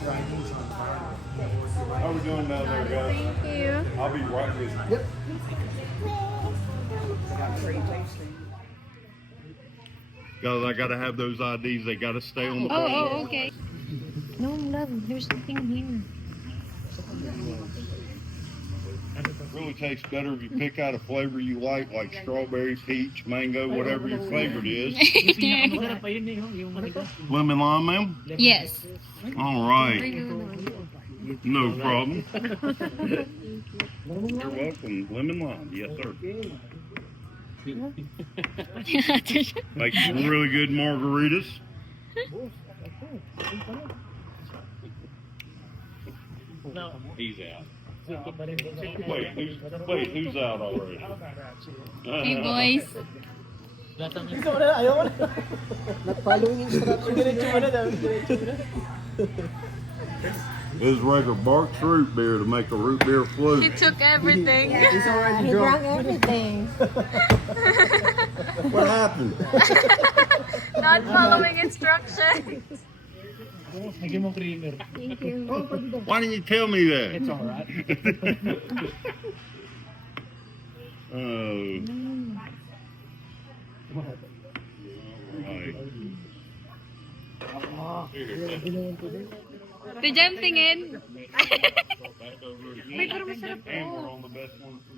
How we doing down there, guys? Thank you. I'll be right with you. Yep. Guys, I gotta have those IDs. They gotta stay on the Oh, phone. oh, okay. No, love, there's something here. It really tastes better if you pick out a flavor you like strawberry, peach, mango, whatever your favorite is. Lemon lime, ma'am? Yes. All right. No problem. You're welcome. Lemon lime, yes, sir. Make some really good margaritas. No. He's out. Wait, who's out already? Hey, boys. Ikaw na, ayaw na. Not following instructions. Diretso mo na daw. This is regular Barks root beer to make a root beer float. He took everything. He's already He drunk. drank everything. What happened? Not following instructions. Lagyan mo creamer. Thank you. Why didn't you tell me that? It's alright. Oh. Alright. Tejam, tingin. May parang masarap po.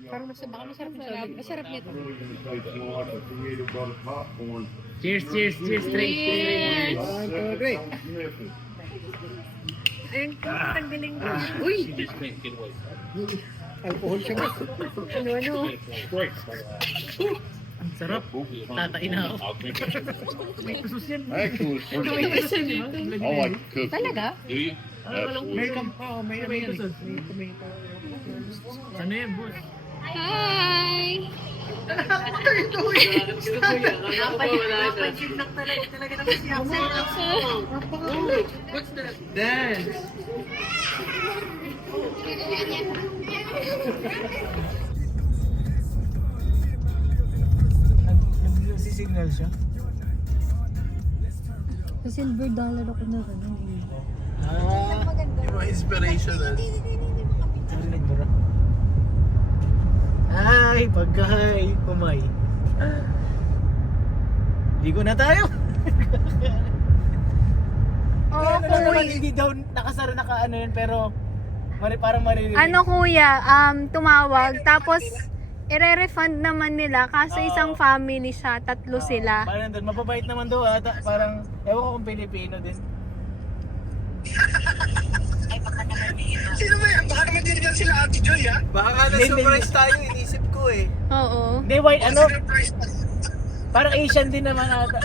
Parang baka masarap siya. Masarap nito. Cheers, cheers, cheers. Straight. Yes. Great. Ayun, ang galing ko. Uy! Alcohol siya ba? Ano? Ang sarap. Tatain na ako. Actually, it's pretty good. I like to cook. Talaga? Do you? Absolutely. May ano yan eh. Ano yan, boss? Hi! Dance! Nagsi-signal siya? Sa silver dollar ako na gano'n. Yung mga inspirational. Narinig mo na? Ay, pagkahay, kumay. Ligo na tayo. Ano naman, hindi daw nakasara naka-ano yun, pero parang maririnig. Ano kuya, tumawag, tapos ire-refund naman nila kasi isang family siya, tatlo sila. Parang doon, mababait naman daw ata. Parang, ewan ko kung Pilipino din. Sino ba yan? Baka naman din yan sila Ate Joy, ha? Baka nga na-surprise tayo, inisip ko eh. Oo. Hindi, white, ano, Surprise pa. parang Asian din naman ata.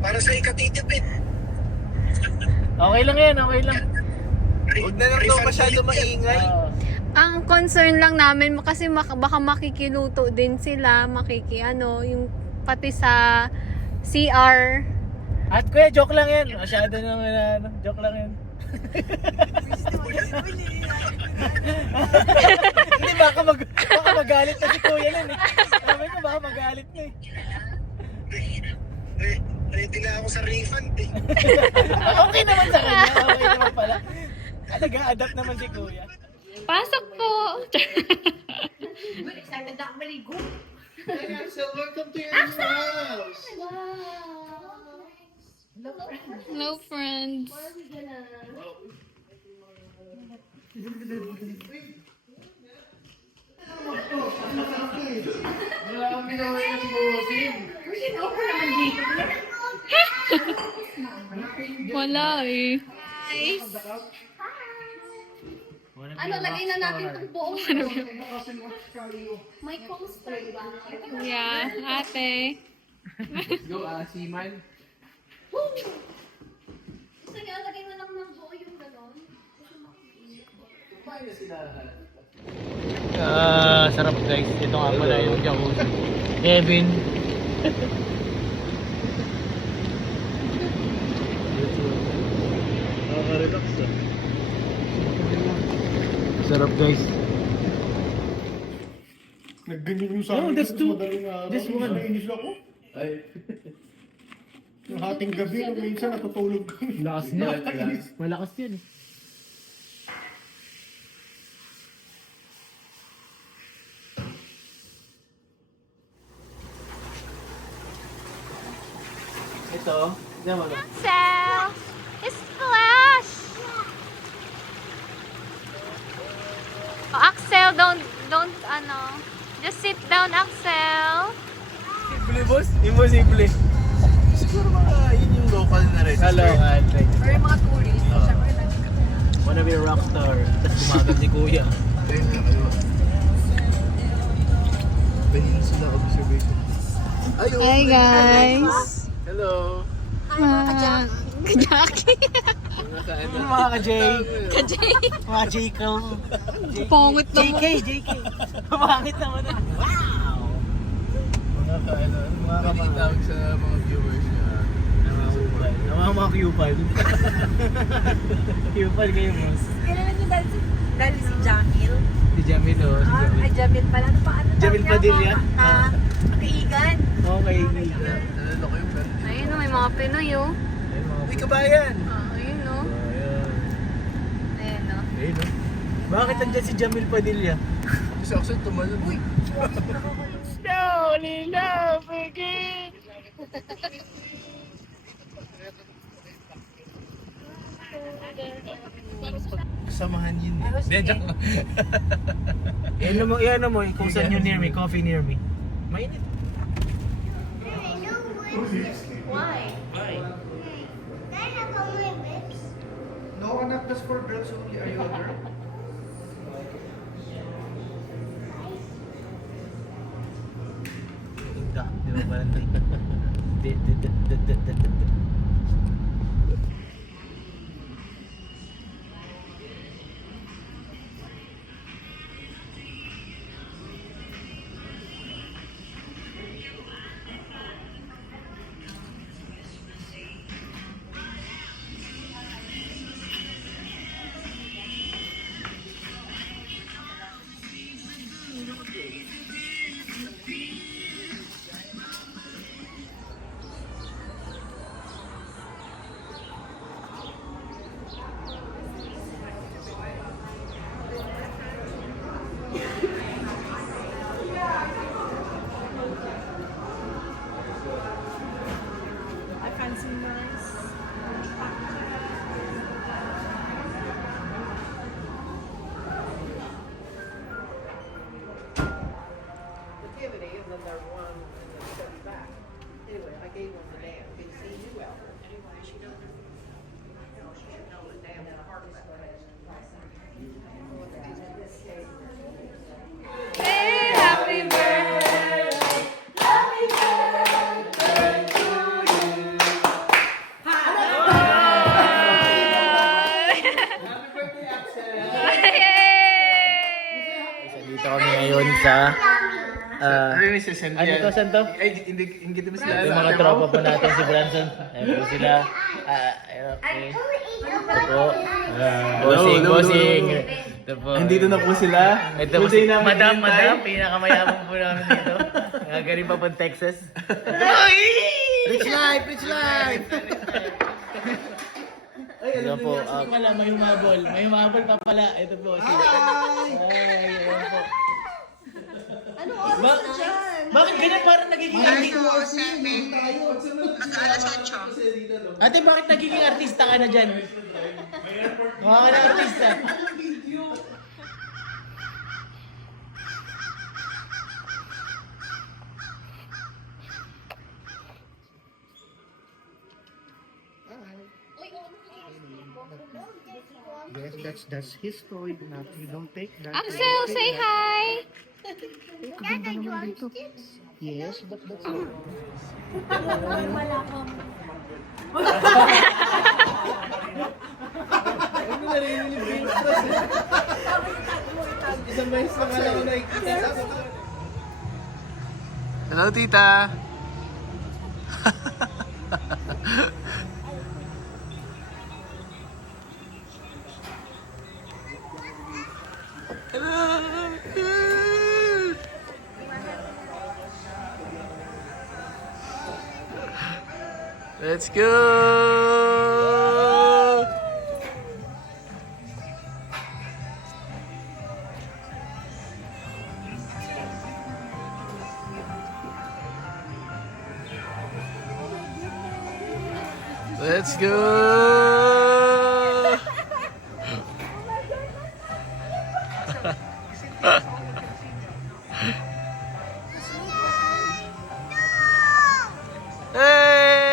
Para sa ikatitipid. Okay lang yan, okay lang. Huwag na lang daw masyado maingay. Ang concern lang namin kasi baka makikiluto din sila, yung pati sa CR. At kuya, joke lang yan. Masyado naman ano, joke lang yan. Hindi, baka magalit na si kuya nun eh. Sabi ko, baka magalit na eh. Ready na ako sa refund, eh. Okay naman sa kanya, okay naman pala. Nag-a-adapt naman si kuya. Pasok po! Excited na ako maligo. So, welcome to your new house. Hello friends! Wala eh. Ano, lagay na natin itong buong may coaster ba? Yeah, ate. Go, Siman. Sige, lagay mo lang ng buo yung gano'n. Sarap guys. Ito nga pala yung jacuzzi. Kevin. Nakaka-relax ah. Sarap guys. Nagganyan yung sa No, akin. that's two. Madaling araw. Just one. Nainis ako. Yung hating gabi, nung minsan natutulog kami. Lakas niya. Malakas yan eh. Ito, diyan mo. Axel! Splash! Oh, Axel, don't, just sit down, Axel. Simple, boss. Imposible. Siguro mga yun yung local na rin. Kalokan. Or yung mga tourist. Siyempre lang. Wanna be a rockstar. Tapos bumagal si kuya. Peninsula Observation. Hey, guys. Hello. Kajaki. Mga ka-J. Mga J-Cal. Pangit naman. JK. Pangit naman na. Wow! Mga Tawag sa mga viewers niya. mga Q-Pal. Q-Pal kayo, boss. Kailan niyo dahil si Jamil? Si Jamil, oh. Si Jamil. Ay, Jamil pala. Ano pa? Ano Jamil Padilla? Kaigan. Oo, kay Nalala ko yung pero. Ayun, may mga Pinoy, oh. Uy, kabayan! Ayun, oh. Ayan. Ayun, oh. Ayun, oh. Bakit andyan si Jamil Padilla? Kasi ako tumalon. Uy! Slowly love again! Samahan yun eh. Hindi, joke lang. Yan mo, kung saan yung near me, coffee near me. Mainit. No, anak, that's for girls only. Are you a girl? Hindi, di ba parang I fancy nice. Hey, happy birthday. Dito kami ngayon sa Ano yung sasend ano to, saan to? Ay, hindi mo sila. Yung mga tropa po natin si Branson. Ayun po sila. Okay. Ito po. Bossing. Ito po. Andito na po sila. Ito po si Madam, pinakamayabang po namin dito. Galing pa po Texas. Rich life! Rich life! Ito po. May humabol pa pala. Ito po. Ay, ayun po. Ano oras na dyan? Bakit ganyan parang nagiging artista? Ate, bakit nagiging artista ka na dyan? Mukha ka na artista. Yes, that's his toy. You don't take that. Axel, say hi. Ganda naman dito. Yes, but that's all. Ano na rin yung brain stress eh. Isang beses lang alam ko nakikita sa Hello, tita. Let's go! Let's go! Hey!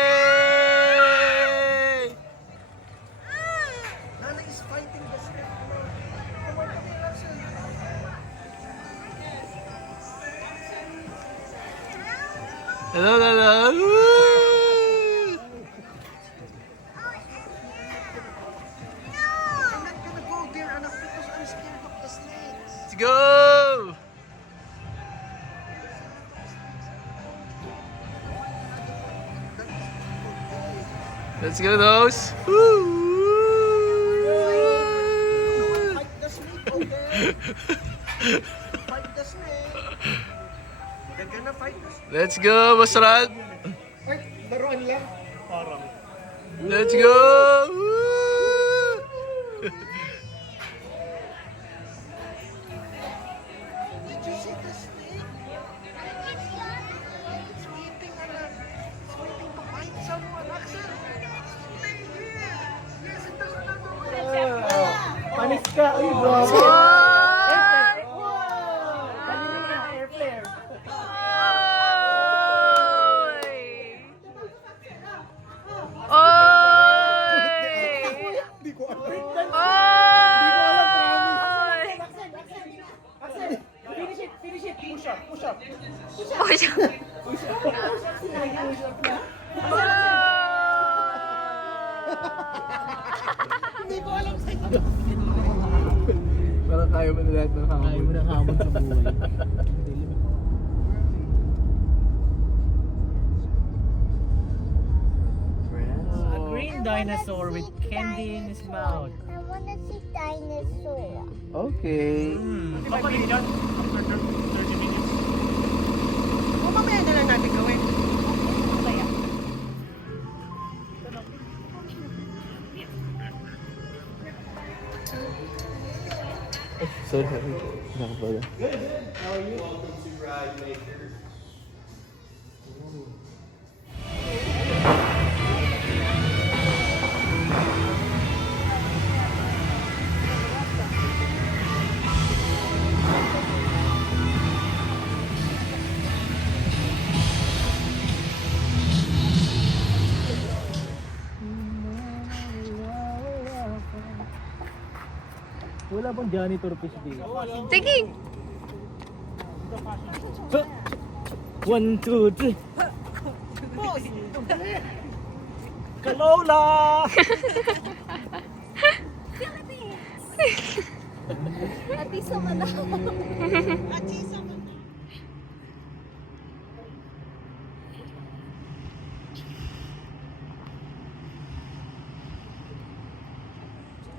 Nana is fighting the snake. Hello, hello. Woo! I'm not gonna go there, anak, because I'm scared of the snakes. Let's go! Let's go, those. Woo! Fight the snake, okay? Fight the snake. They're gonna fight the snake. Let's go, Masrad. Ay, laruan lang. Let's go! Woo! Did you see the snake? It's waiting, anak. It's waiting to fight someone, Axel. Yes, it does not know. Panis ka, uy, bro. Hindi ko alam. Finish it. Push up. Hindi ko alam sa'yo. Parang kaya mo na lahat ng hamon. Kaya mo ng hamon sa buhay. A green dinosaur with candy in his mouth. I wanna see dinosaur. Okay. O, mamaya na lang natin gawin. Sorry. Nakapala. Wala bang janitor fish dito? Sige! 1, 2, 3. Kalola! Ati sa mana.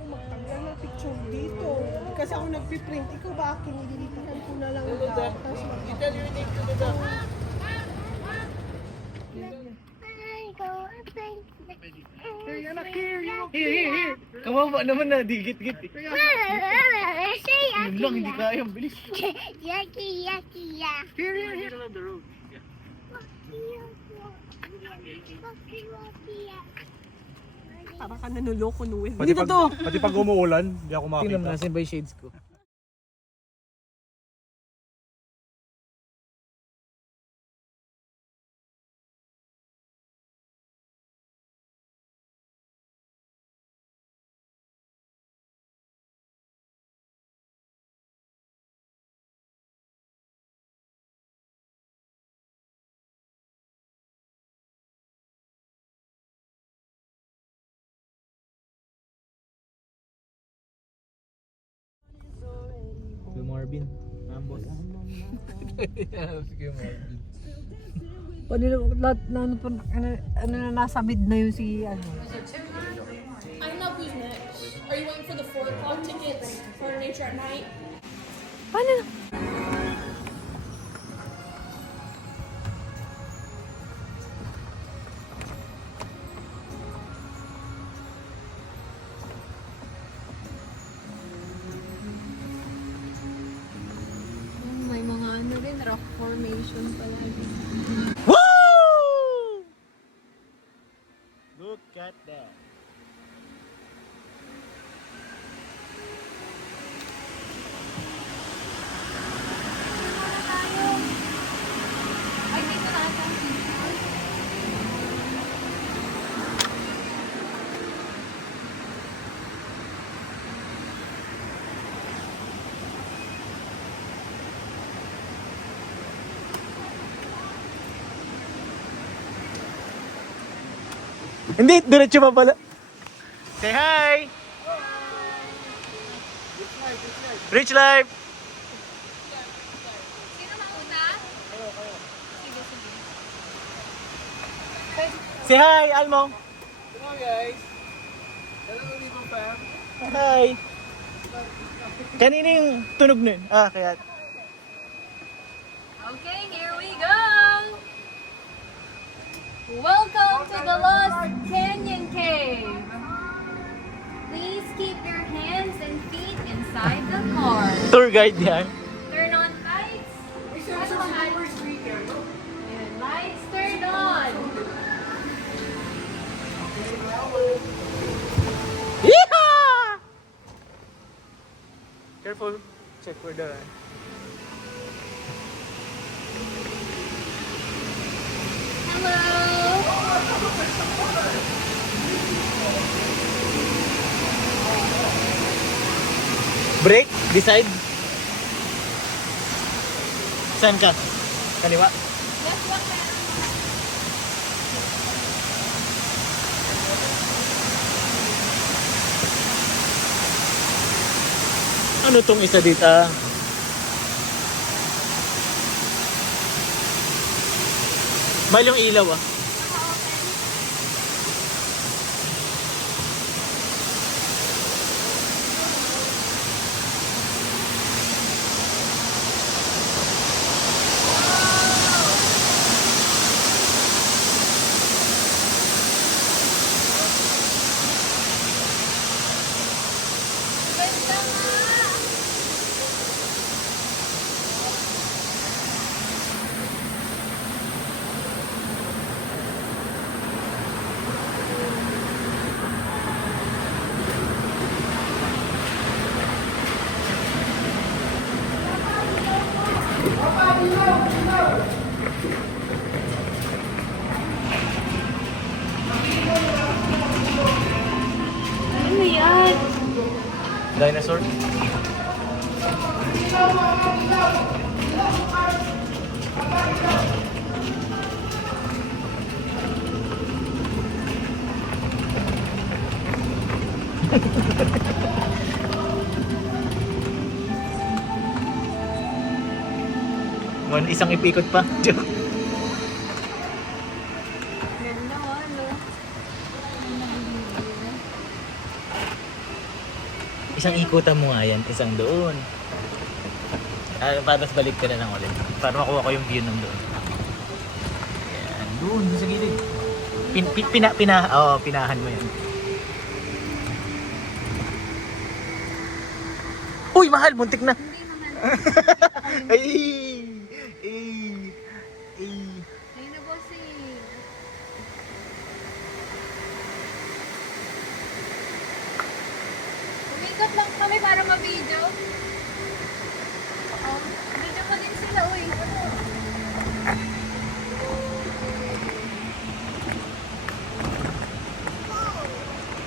Magtanggal ng picture dito. Kasi ako nagpiprint. Ikaw ba akin? Nililitan ko na lang yung tapos Kawawa naman na, digit-git. Yun lang, hindi kaya. Bilis. Yucky. Para ka nanuloko nuwi. Pati pag umuulan, di ako Tingnan mo, makakita. nasin ba yung shades ko? Kuya Marvin, ambos. Sige Marvin. Paano lahat na ano na nasa mid na yun si ano. I don't know who's next. Are you waiting for the 4 o'clock tickets for Nature at Night? Paano? information palagi. Woo! Look at that. Ay, dito na ata. Hindi, diretso pa pala. Say hi! Rich life! Sino mauna? Sige, sige. Say hi, Almo! Hello guys. Hello Libo fam. Hi! Kanina yung tunog nun. Ah, kaya... Okay, here we go! Welcome to the Lost Canyon Cave! Please keep your hands and feet inside the car. Tour guide yan. Turn on lights. Ayan, lights turned on. Yeehaw! Careful. Check for the... Brake, decide. Saan ka? Kaliwa? Yes, what meron? Ano tong isa dito? Mahal yung ilaw ah. Ano yan? Dinosaur? Isang ipikot pa. Joke. Ganda mo, ano? Isang ikutan mo nga yan, isang doon. Tapos balik ka na lang ulit. Para makuha ko yung view ng doon. Yan, doon sa gilid. Pinahan mo yan. Uy, mahal, muntik na. Ay! Ay, na bossing. Umikot lang kami para ma-video. Oo. Video mo din sila, uy.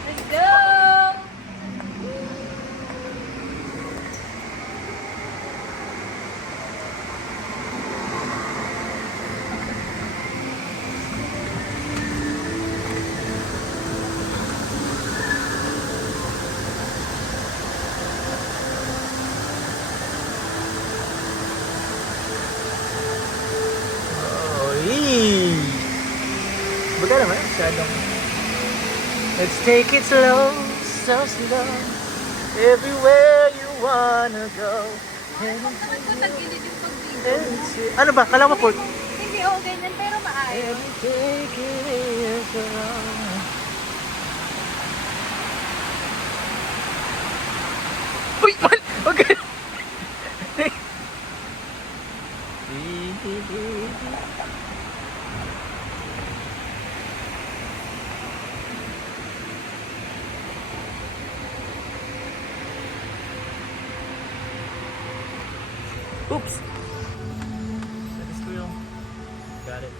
Let's go! Baga naman, masyadong... Let's take it slow, so slow. Everywhere you wanna go. Huwag naman ko tagilid yung pag-video. Ano ba? Kala mo po? Hindi, oo, ganyan, pero maayos. Take it slow. Uy! Wag ka! Oops! Natis ko yung... Got it.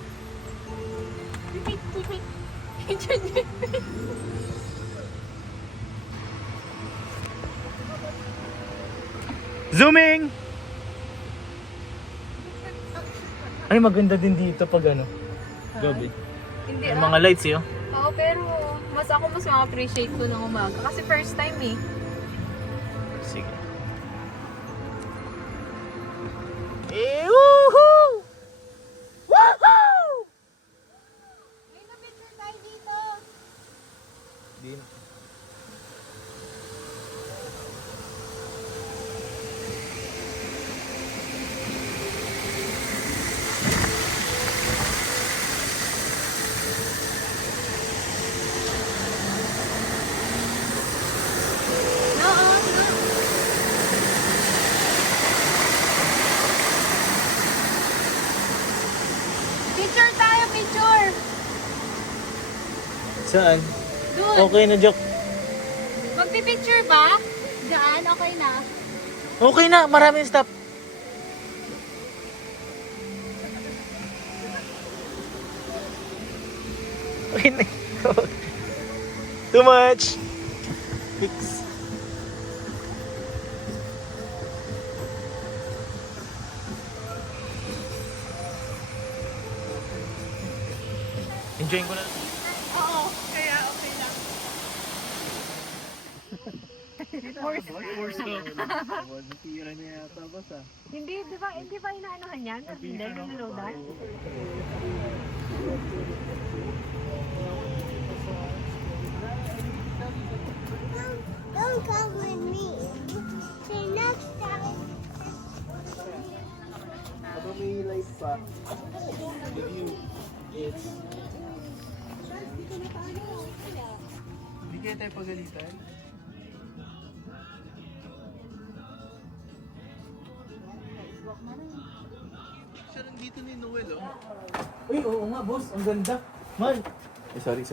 Zooming! Ay, maganda din dito pag ano. Gabi. Hindi May mga lights eh, oh. Oo, pero mas ma-appreciate ko ng umaga. Kasi first time eh. Sige. Eh, woohoo! Woohoo! May na-picture tayo dito. Din. Picture tayo, picture! Saan? Doon! Okay na, Jok. Magpipicture ba? Diyan, okay na. Okay na, maraming stop. Okay na. Too much. Fix. Enjoyin ko na. Oo, kaya okay lang. Hindi ba inaanohan yan? Hindi, niluloadan? Don't come with me. See next time. Habang may light pa, the view is... Hindi kaya tayo pagalitan? Siya nandito ni Noel, oh. Uy, oo nga, boss. Ang ganda. Man. Sorry.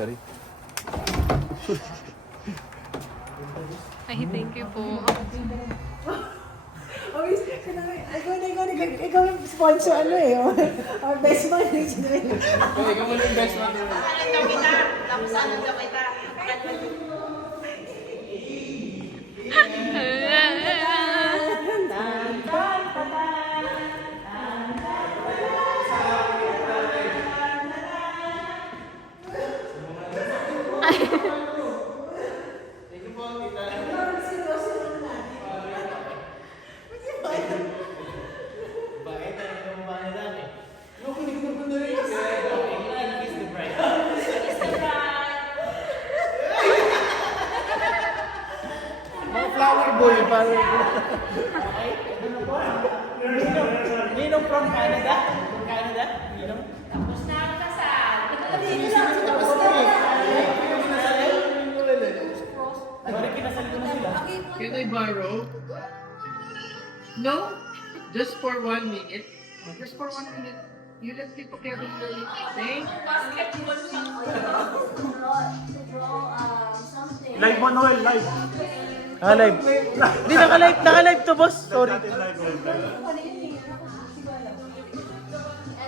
Ay, thank you po. Ikaw yung sponsor ano eh. Our best man. Ikaw muna yung best man. Flower boy, parang... Ninong from Canada? From Canada? Ninong? Tapos na ang kasal. Balik kinasal ko na sila. Can I borrow? No? Just for 1 minute? Just for 1 minute. You let me together really. Thank Live mo, Noel, live. Ah, live. Hindi, naka-live to, boss. Sorry.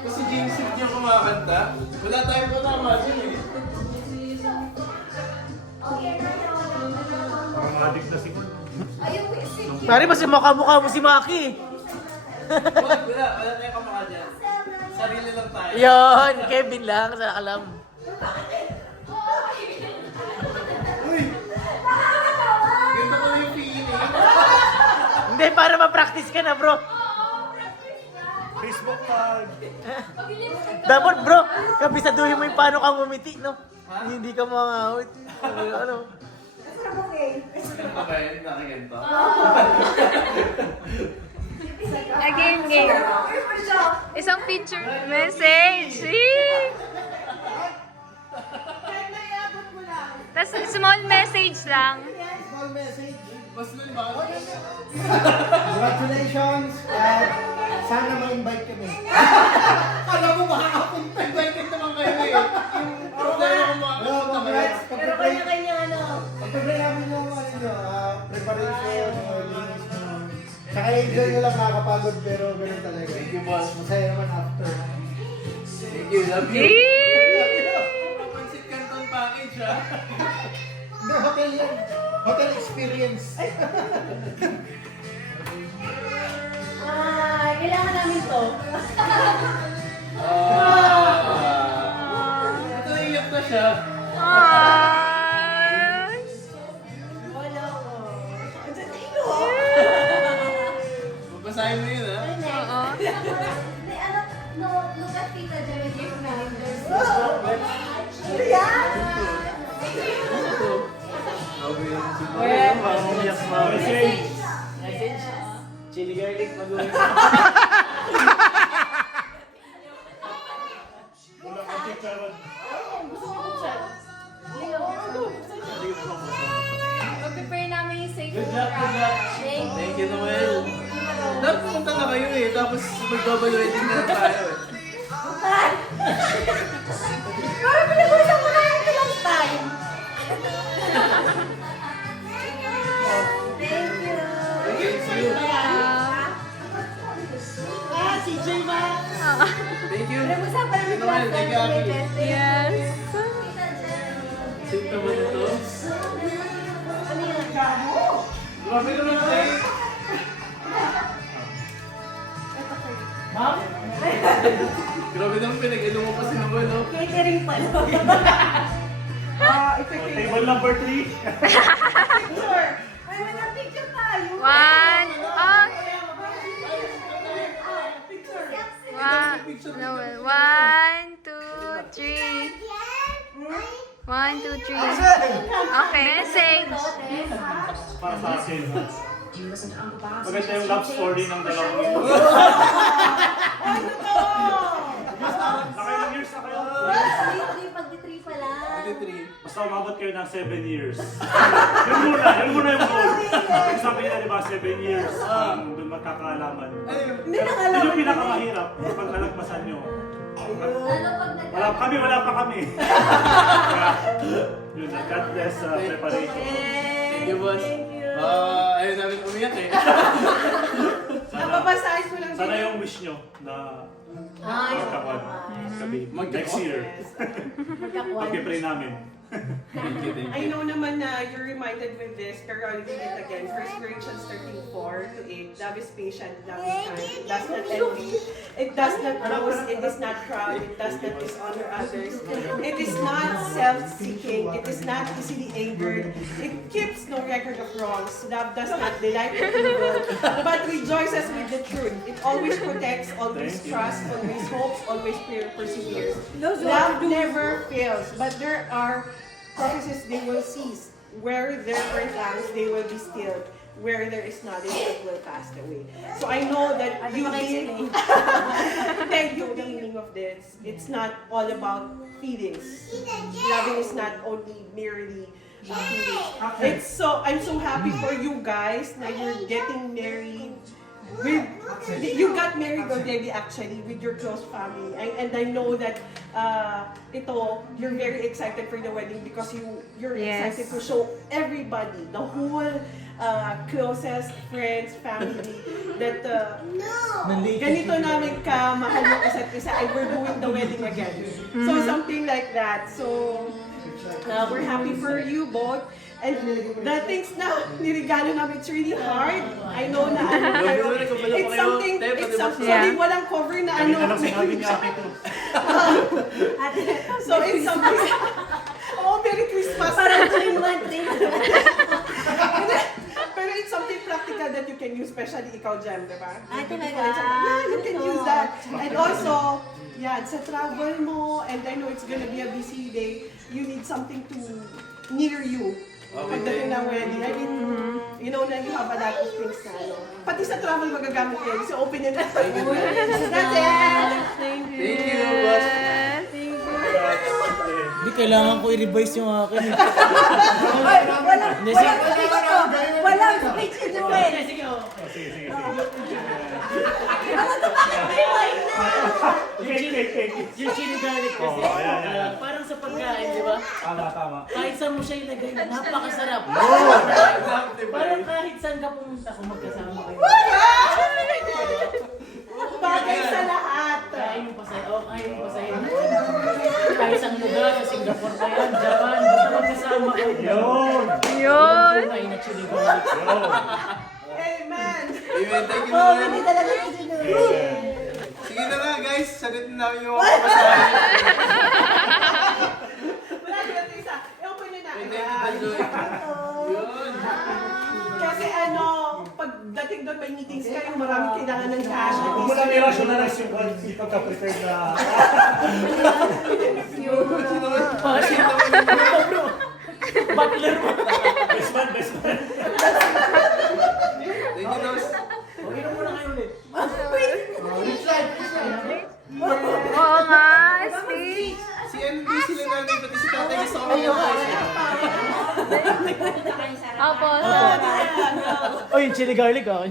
Kasi James Sid yung kumakanta. Wala tayong kasama dyan eh. Parang addict na si Kurt. Pare, mas mukha mo si Maki. Wala tayong kamukha dyan. Sarili lang tayo. Yon, Kevin lang, sa nakalam. Ganda ko yung feeling. Hindi, para ma-practice ka na, bro. Facebook tag. Dapat, bro, kabisaduhin mo yung paano ka ngumiti, no? Hindi ka mangahawit. Ano? Ganda ba yun? Nakaganto? Again, game. Isang picture. Message. Tapos small message lang. Small message. Boss Lun, baka Congratulations! At sana ma-invite kami. Kala mo makakapunta. Invited naman kayo eh. Yung problema ko makakapunta kayo. Congrats! Pero kanya-kanya ano. Pagpapray namin yung preparation, linis mo. Tsaka enjoy nyo lang, nakakapagod pero ganun talaga. Thank you, boss. Masaya naman after. Thank you, love you. Papansit Canton package, ha? Hindi, hotel yan. Hotel experience. Kailangan namin to. Ito, iyak na siya. Ay. Wala ko. Babasahin mo yun, ha? Oo. Look at Tita Janet if Message. Chili garlic, mag-uwi. Mag-prepare namin yung safe Good luck, good luck. Thank you, Noel. Dapat punta na kayo eh, tapos mag-double wedding na tayo eh. Parang pinag-usap mo na yung last time. Thank you. Thank you. Si Jay ba? Thank you. Pinag-usapan namin Noel, thank you, Aki. Yes. Sweet naman ito. Ano yung gano? Grabe naman ito eh. Ma'am? Grabe naman pinag-inom mo pa si Noel, no? Catering pa no? Table number 3. Sure. Ay, wala picture tayo. One. Oh. Picture. No, 1, 2, 3. 1, 2, 3. Okay, message. Para sa akin. Maganda yung love story ng dalawang ito. Nakailang years na kayo? Pag-3 pa lang. Basta umabot kayo ng 7 years. Yun muna yung goal. Sabi nila, di ba, 7 years, doon magkakaalaman. Yun yung pinakamahirap, pag nalagpasan nyo. Wala pa kami. Kaya, yun, God bless preparation. Thank you, boss. Ayaw namin umiyak eh. Napapasahin mo lang Sana yung wish nyo na magkakuan. Sabi, next year. Pag-pray namin. Thank you, thank I you. know naman na you're reminded with this, pero I'll read it again. 1 Corinthians 13:4-8. Love is patient, love is kind. It does not envy. It does not boast. It is not proud. It does not dishonor others. It is not self-seeking. It is not easily angered. It keeps no record of wrongs. Love does not delight in evil, but rejoices with the truth. It always protects, always trusts, always hopes, always perseveres. Love never fails, but there are prophecies they will cease. Where there are tongues, they will be stilled. Where there is knowledge, it will pass away. So I know that you need. Thank you. The meaning of this, it's not all about feelings. Loving is not only merely feelings. It's so I'm so happy for you guys that you're getting married. You got married already actually with your close family, and I know that you're very excited for the wedding because you're Yes. excited to show everybody, the whole closest friends, family, that ganito namin kamahal yung isa't isa, and we're doing the wedding again. So something like that. So we're happy for you both. And the things na niregalo namin, it's really hard. I know na pero it's something, sorry, walang cover na Kami na lang sinabi niya akin to. So it's something, Merry Christmas! Parang 3-1-3. Pero it's something practical that you can use, especially ikaw, Jem, di ba? Ay, talaga? Yeah, you can use that. And also, sa travel mo, and I know it's gonna be a busy day, you need something to near you. Pagdating ng wedding, I mean, you know na you have a lot of things na pati sa travel magagamit yan, so open it up. That's it! Thank you. Thank you, boss. Thank you. Hindi kailangan ko i-revise yung akin. Walang Hindi, sige. speech to. Walang speech to Joel. Sige, oh. Yung chili garlic kasi, parang sa pagkain, di ba? Tama. Kahit saan mo siya ilagay, napakasarap. Parang kahit saan ka pumunta kung magkasama kayo. Bagay sa lahat. Kaya yung pasayo, kaya yung pasayo. Kahit isang lugar, sa Singapore pa yan, Japan, basta magkasama kayo. Yun! Yun. Ay, na chili garlic. Amen. Amen, thank you, Oh, Lord. hindi talaga si Joel. Sige na nga, guys. Sagutin namin yung mga pasahan. Wala na isa. I-open nyo na. Thank you, Joy. Yun. Kasi pagdating doon may meetings kayo, marami kailangan ng cash. Kung mo lang i-rationalize yung hindi pagka-prepared na... Butler mo. Best man. Thank you, Lord. Okay na muna kayo ulit. Oo nga, Steve. Si MB sila namin, pati si tatay gusto ko yung Opo, Oh, yung chili garlic ah.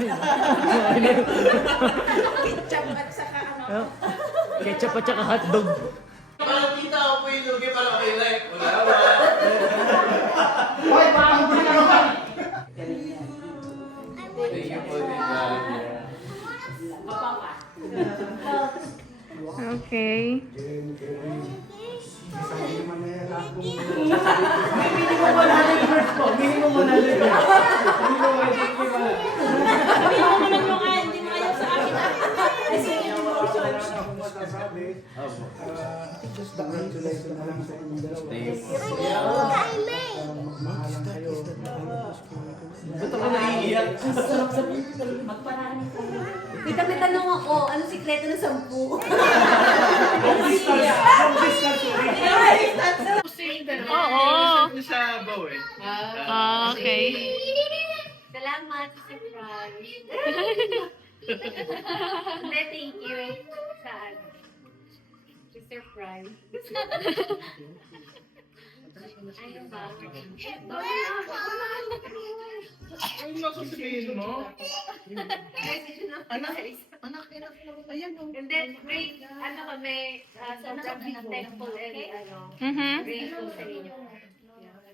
Ketchup at saka hotdog. Parang kita ako po yung lugi, parang kayo like. Wala ba? Thank you po, Tita. Okay. Minimum 100 Just congratulate na lang sa inyong dalawa. Ba't ako naiiyak? Tita, may tanong ako. Anong sikreto ng 10? Long distance ulit. Oo. Sa bow eh. Okay. Salamat, surprise. Hindi, thank you. Saan? Surprise. Ano ba? Ano nga sasabihin mo? Anak, ayan o. And then, great, ano kami, sobrang thankful and grateful sa inyo.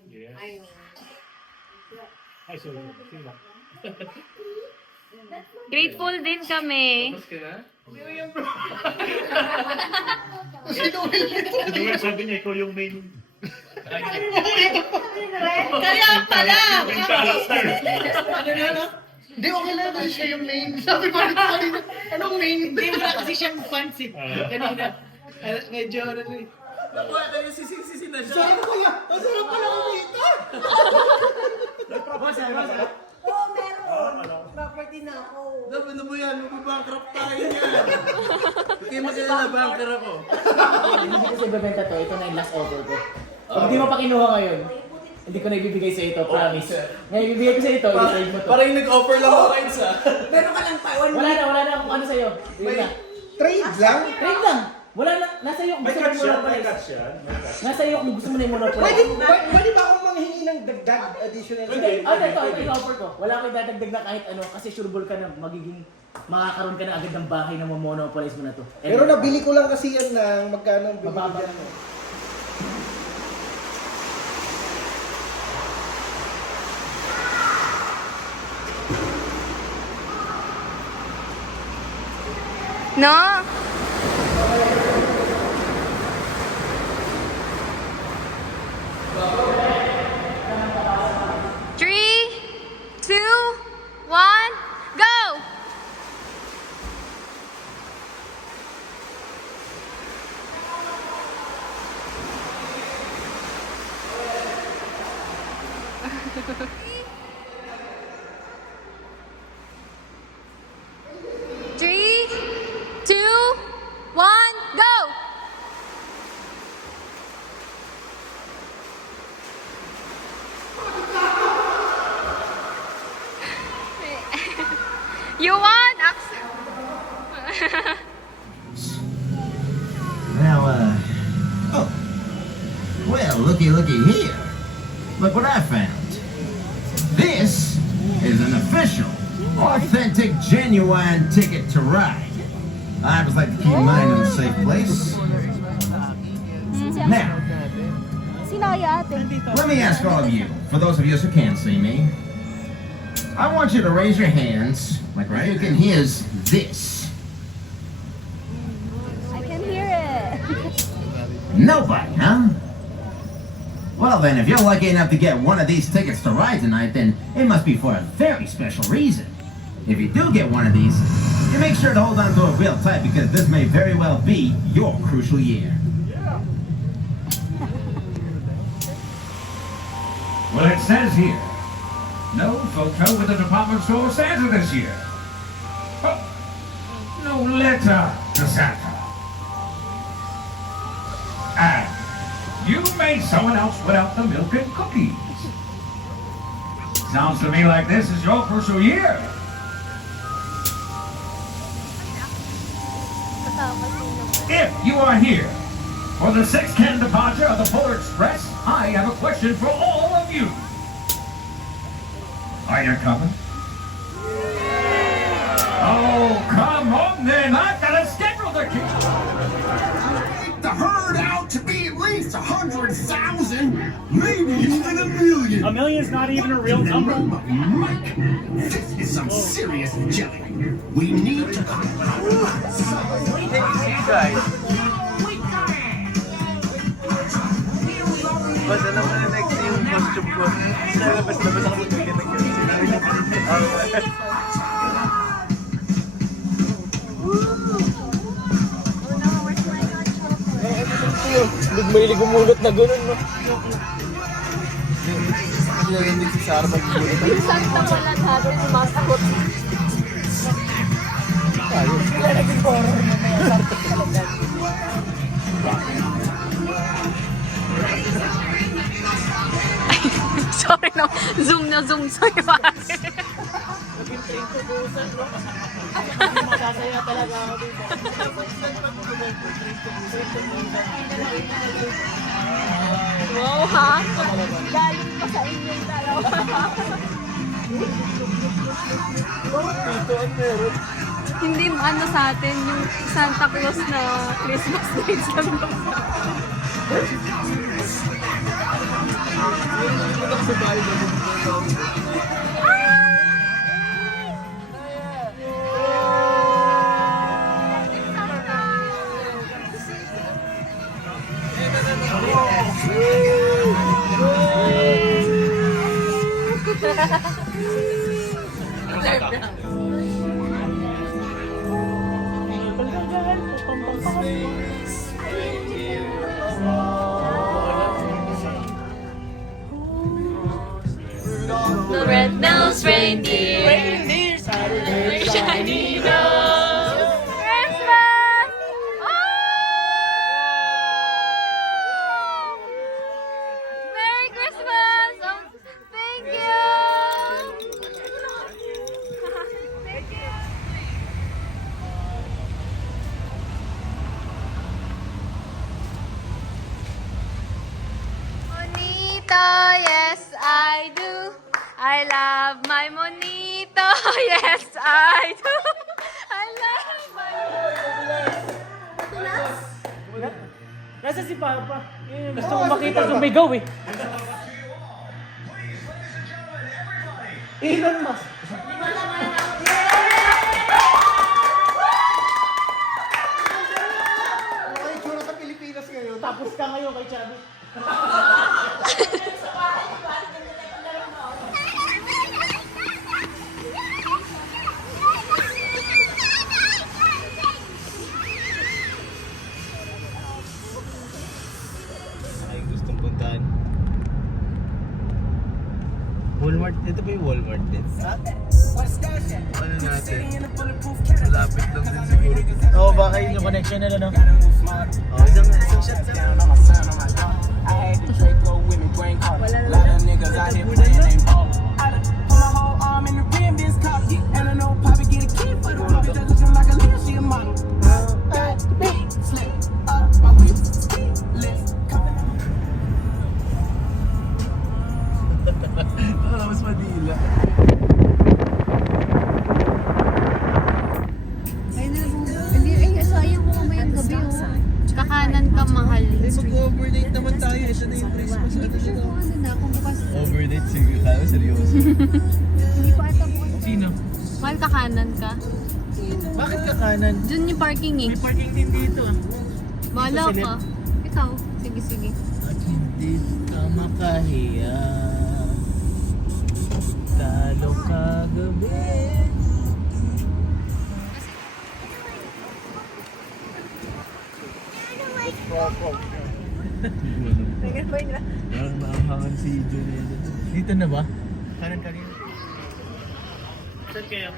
Yes. Ayun. Ay, sorry. Sige lang. Grateful din kami. Tapos ka na? Anyway, sabi niya, ikaw yung main... Kaya pala! Main character. Hindi, okay lang kasi siya yung main. Sabi ko rin kanina, anong main? Hindi mo na kasi siyang fans eh. Kanina. Medyo ano eh. Nakuha kayo sisi na siya. Sabi ko kaya, ang sarap pala kumita. Oo, meron. Property na ako. Dapat na mo yan, magbabankrupt tayo yan. Kaya magkala na banker ako. Hindi kasi ibebenta to. Ito na yung last offer ko. Pag hindi mo pa kinuha ngayon, hindi ko na ibibigay sa ito, promise. Ngayon, ibibigay ko sa ito, i-trade mo to. Parang yung nag-offer lang ako kayo sa. Meron ka lang pa. Wala na kung ano sa'yo. Yun na. Trade lang? Trade lang. Wala na, nasa iyo kung May gusto mo cuts yan, may monopolize. cuts yan. Nasa iyo kung gusto mo na yung monopolize. Pwede ba akong manghingi ng dagdag additional? Hindi, ito yung offer ko. Wala akong dadagdag na kahit ano kasi sureball ka na makakaroon ka na agad ng bahay na monopolize mo na to. Pero nabili ko lang kasi yan ng magkano ang bili Mababa dyan. lang. No? Three, two, one, go! Three, two, one, go! You won, Axel. Now, oh, well, Well, looky here. Look what I found. This is an official, authentic, genuine ticket to ride. I always like to keep mine in a safe place. Now, let me ask all of you, for those of you who can't see me, I want you to raise your hands, like Ryuk and his, this. I can hear it. Nobody, huh? Well then, if you're lucky enough to get one of these tickets to ride tonight, then it must be for a very special reason. If you do get one of these, you make sure to hold on to it real tight because this may very well be your crucial year. Well, it says here, no photo with a department store Santa this year. Oh, no letter to Santa. And you made someone else put out the milk and cookies. Sounds to me like this is your crucial year. If you are here for the 6:10 departure of the Polar Express, I have a question for all of you. Are you coming? Oh, come on then. I've got to schedule the kid. The herd out to be at least 100,000, maybe even 1 million. 1 million's not even a real number. Mike, this is some serious jelly. We need to Basta naman na next yung costume ko. Labas-labas ako magbigay ng ganun. Sinabi niya, Mahilig umulot na gano'n, no? hindi si Sarah mag-ulit. Isang wala natin sumasagot. Wala naging horror na may asarte talaga. Sorry no, zoom na zoom sa'yo. Masasaya talaga ako dito. Wow ha? Galing pa sa inyong dalawa. Hindi ano sa atin, yung Santa Claus na Christmas lights lang daw. The red-nosed reindeer, shiny nose. Christmas! Oh! Merry Christmas! Oh, thank you! Thank you! Monito, yes I do. I love my monito, yes I do. I love my monito. Nasa si Papa. Gusto ko makita sumigaw eh. Elon Musk. Ano yung tsura sa Pilipinas ngayon? Tapos ka ngayon kay Chubby. Ay, gustong puntahan. Walmart? Ito ba yung Walmart din? Ano natin? Malapit lang din siguro. Oo, baka yun yung connection nila, no? Oh, isang shot sa Mag-overdate naman tayo. Ito na yung Christmas. Ano na, kung bukas. Overdate sige. Kaya seryoso. Hindi pa ata bukas. Sino? Mahal ka kanan ka. Bakit ka kanan? Diyan yung parking eh. May parking din dito ah. Bahala ka. Ikaw. Sige, sige. At hindi ka makahiya. Talo kagabi. Parang naanghangan si Jonel. Dito na ba? Kanan kanina. Saan kayo?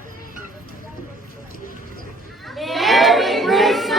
Merry Christmas!